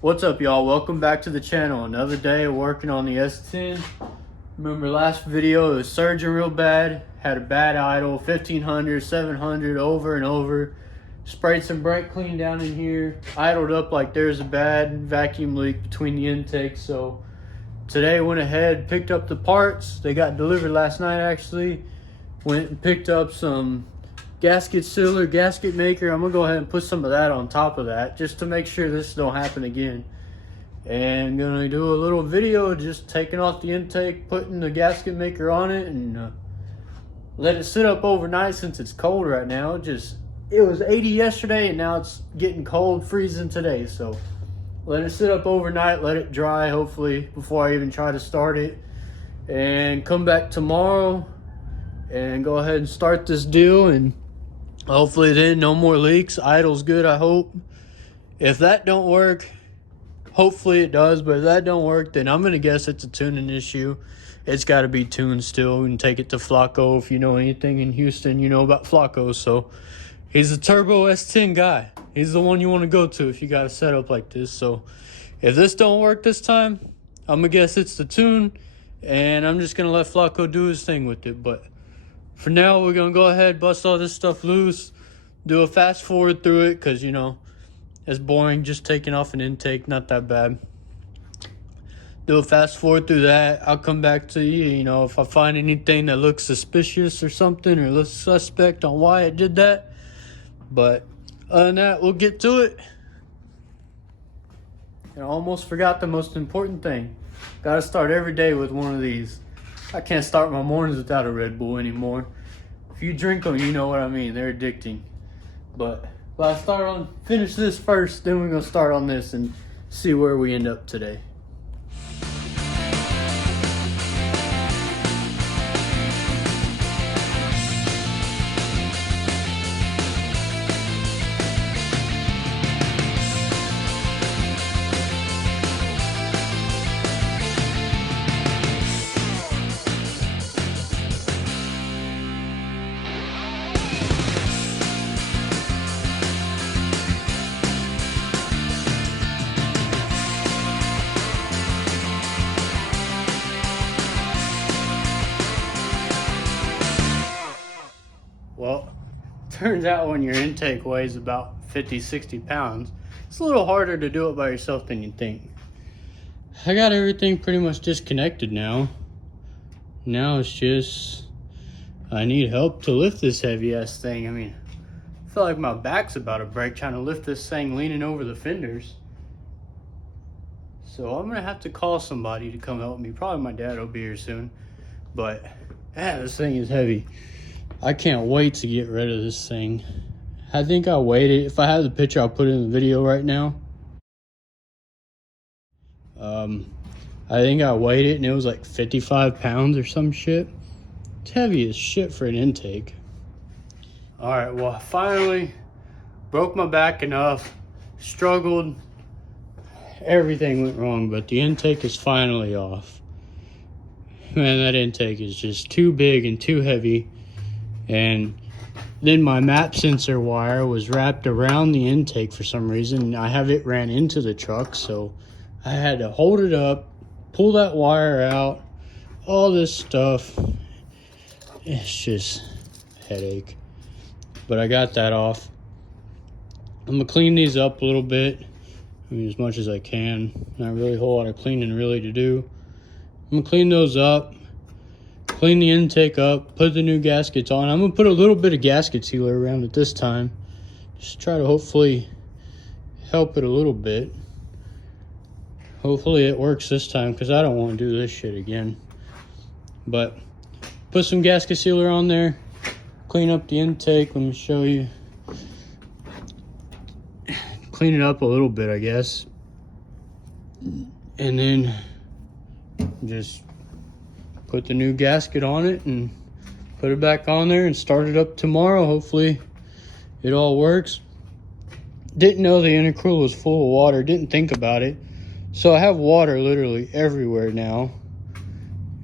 What's up, y'all? Welcome back to the channel. Another day working on the S10. Remember last video, it was surging real bad. Had a bad idle, 1500, 700, over and over. Sprayed some brake clean down in here. Idled up like there's a bad vacuum leak between the intakes. So today went ahead, picked up the parts. They got delivered last night actually. Went and picked up some gasket sealer, gasket maker. I'm gonna go ahead and put some of that on top of that just to make sure this don't happen again. And gonna do a little video just taking off the intake, putting the gasket maker on it, and let it sit up overnight since it's cold right now. It was 80 yesterday and now it's getting cold, freezing today. So let it sit up overnight, let it dry hopefully before I even try to start it, and come back tomorrow and go ahead and start this deal. And hopefully then no more leaks. Idle's good, I hope. If that don't work, hopefully it does, but if that don't work, then I'm gonna guess it's a tuning issue. It's got to be tuned still, and take it to Flacco. If you know anything in Houston, you know about Flacco. So he's a turbo S10 guy. He's the one you want to go to if you got a setup like this. So if this don't work this time, I'm gonna guess it's the tune, and I'm just gonna let Flacco do his thing with it. But for now, we're going to go ahead, bust all this stuff loose, do a fast forward through it, because, you know, it's boring just taking off an intake, not that bad. Do a fast forward through that. I'll come back to you, you know, if I find anything that looks suspicious or something, or looks suspect on why it did that. But other than that, we'll get to it. And I almost forgot the most important thing. Got to start every day with one of these. I can't start my mornings without a Red Bull anymore. If you drink them, you know what I mean. They're addicting. But let's finish this first, then we're going to start on this and see where we end up today. Well, turns out when your intake weighs about 50, 60 pounds, it's a little harder to do it by yourself than you think. I got everything pretty much disconnected now. Now it's just, I need help to lift this heavy ass thing. I mean, I feel like my back's about to break trying to lift this thing leaning over the fenders. So I'm gonna have to call somebody to come help me. Probably my dad will be here soon. But, this thing is heavy. I can't wait to get rid of this thing. I think I weighed it. If I have the picture, I'll put it in the video right now. I think I weighed it and it was like 55 pounds or some shit. It's heavy as shit for an intake. All right, well, I finally broke my back enough, struggled. Everything went wrong, but the intake is finally off. Man, that intake is just too big and too heavy. And then my map sensor wire was wrapped around the intake for some reason. I have it ran into the truck, so I had to hold it up, pull that wire out, all this stuff. It's just a headache. But I got that off. I'm gonna clean these up a little bit. I mean, as much as I can. Not really a whole lot of cleaning really to do. I'm gonna clean those up. Clean the intake up, put the new gaskets on. I'm going to put a little bit of gasket sealer around it this time. Just try to hopefully help it a little bit. Hopefully it works this time because I don't want to do this shit again. But put some gasket sealer on there. Clean up the intake. Let me show you. Clean it up a little bit, I guess. And then just put the new gasket on it and put it back on there and start it up tomorrow. Hopefully it all works. Didn't know the intercooler was full of water. Didn't think about it. So I have water literally everywhere now.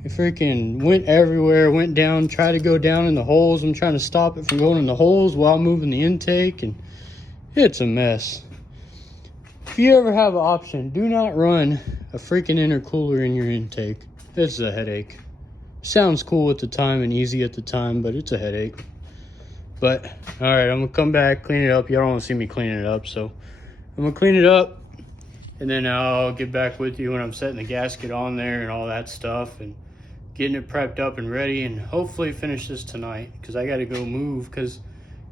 It freaking went everywhere, went down, tried to go down in the holes. I'm trying to stop it from going in the holes while moving the intake, and it's a mess. if you ever have an option, do not run a freaking intercooler in your intake. It's a headache. Sounds cool at the time and easy at the time, but it's a headache. But all right, I'm gonna come back, clean it up. Y'all don't want to see me cleaning it up, so I'm gonna clean it up, and then I'll get back with you when I'm setting the gasket on there and all that stuff and getting it prepped up and ready, and hopefully finish this tonight because I got to go move because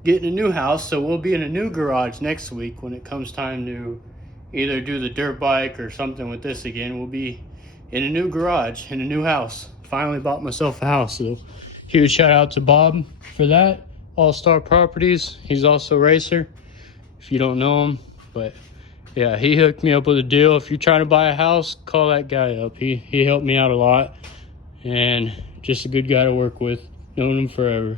getting a new house. So we'll be in a new garage next week when it comes time to either do the dirt bike or something with this again. We'll be in a new garage in a new house. Finally bought myself a house, so huge shout out to Bob for that. All Star Properties. He's also a racer if you don't know him, but yeah, he hooked me up with a deal. If you're trying to buy a house, call that guy up. He helped me out a lot, and just a good guy to work with. Known him forever.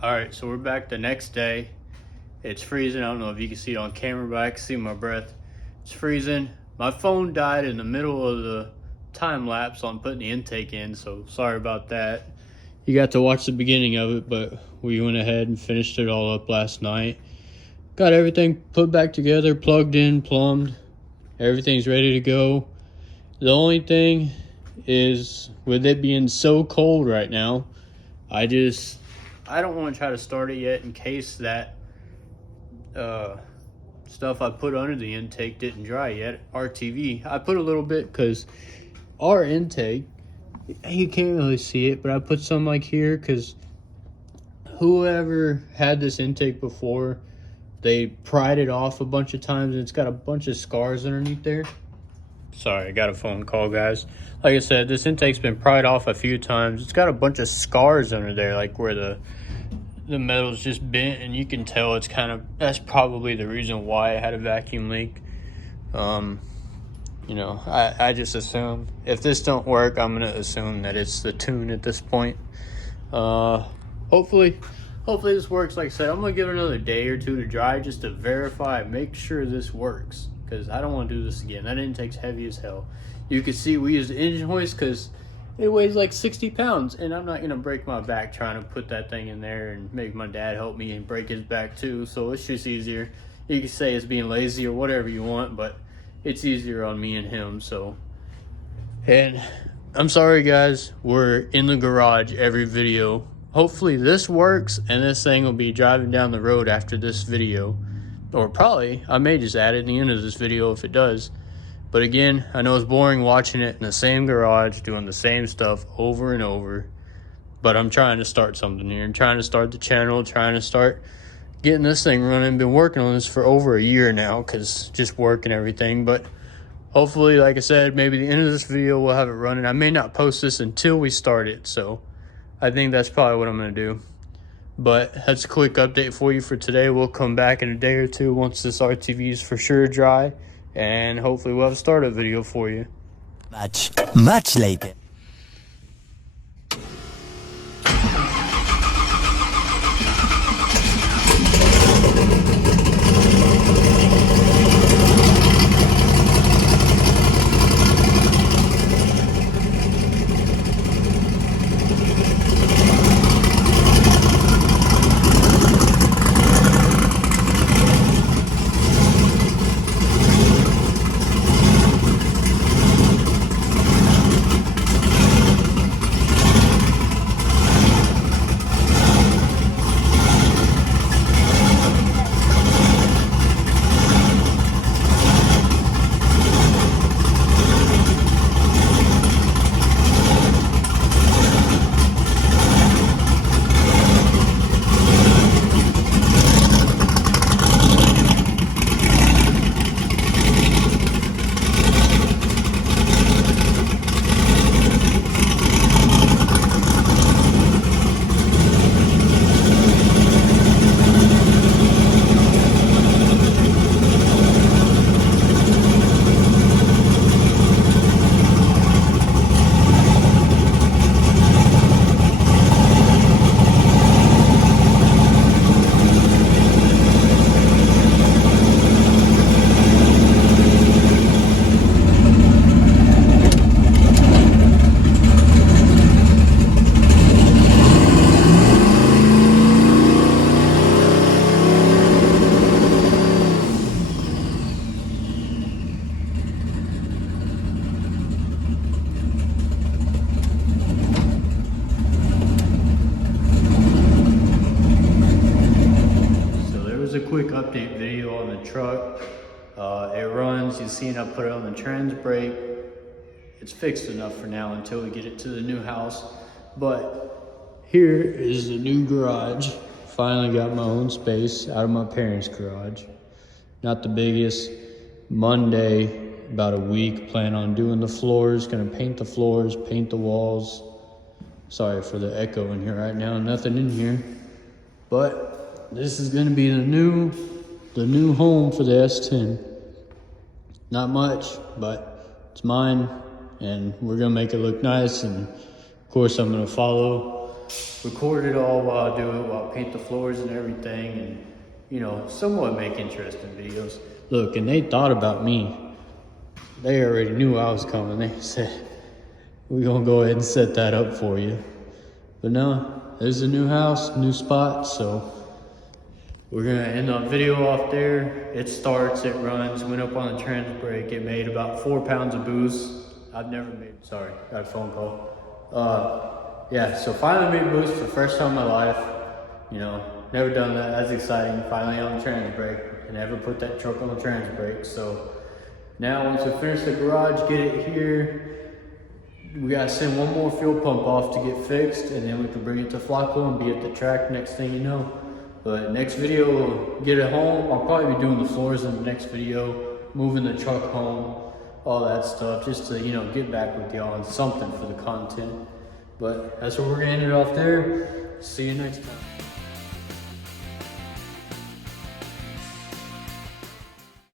All right, so we're back the next day. It's freezing. I don't know if you can see it on camera, but I can see my breath. It's freezing. My phone died in the middle of the time lapse on putting the intake in, so sorry about that. You got to watch the beginning of it, but we went ahead and finished it all up last night. Got everything put back together, plugged in, plumbed. Everything's ready to go. The only thing is, with it being so cold right now, I don't want to try to start it yet in case that stuff I put under the intake didn't dry yet. RTV, I put a little bit because our intake, you can't really see it, but I put some like here because whoever had this intake before, they pried it off a bunch of times and it's got a bunch of scars underneath there. Sorry, I got a phone call, guys. Like I said, this intake's been pried off a few times. It's got a bunch of scars under there, like where the metal's just bent, and you can tell it's that's probably the reason why it had a vacuum leak. You know, I just assume if this don't work, I'm gonna assume that it's the tune at this point. Hopefully this works. Like I said, I'm gonna give it another day or two to dry just to verify, make sure this works, because I don't want to do this again. That intake's heavy as hell. You can see we use the engine hoist because it weighs like 60 pounds, and I'm not gonna break my back trying to put that thing in there and make my dad help me and break his back too. So it's just easier. You can say it's being lazy or whatever you want, but it's easier on me and him. So, and I'm sorry guys, we're in the garage every video. Hopefully this works and this thing will be driving down the road after this video, or probably I may just add it in the end of this video if it does. But again, I know it's boring watching it in the same garage, doing the same stuff over and over. But I'm trying to start something here. I'm trying to start the channel, trying to start getting this thing running. Been working on this for over a year now because just work and everything. But hopefully, like I said, maybe the end of this video we'll have it running. I may not post this until we start it. So I think that's probably what I'm going to do. But that's a quick update for you for today. We'll come back in a day or two once this RTV is for sure dry. And hopefully we'll have a startup video for you. Much later. the truck. It runs, you've seen I put it on the trans brake. It's fixed enough for now until we get it to the new house. But here is the new garage. Finally got my own space out of my parents' garage. Not the biggest. Monday, about a week, plan on doing the floors, gonna paint the floors, paint the walls. Sorry for the echo in here right now, nothing in here. But this is gonna be the new home for the S10. Not much, but it's mine, and we're gonna make it look nice. And of course I'm gonna record it all while I do it, while I paint the floors and everything, and you know, somewhat make interesting videos. Look, and they thought about me. They already knew I was coming. They said, we're gonna go ahead and set that up for you. But no, there's a new house, new spot, so we're gonna end the video off there. It starts, it runs, went up on the trans brake. It made about 4 pounds of boost. I've never made, sorry, got a phone call. Yeah, so finally made boost for the first time in my life. You know, never done that, that's exciting. Finally on the trans brake. I never put that truck on the trans brake. So now once we finish the garage, get it here, we gotta send one more fuel pump off to get fixed, and then we can bring it to Flacco and be at the track next thing you know. But next video, we'll get it home. I'll probably be doing the floors in the next video, moving the truck home, all that stuff, just to, you know, get back with y'all on something for the content. But that's what we're gonna end it off there. See you next time.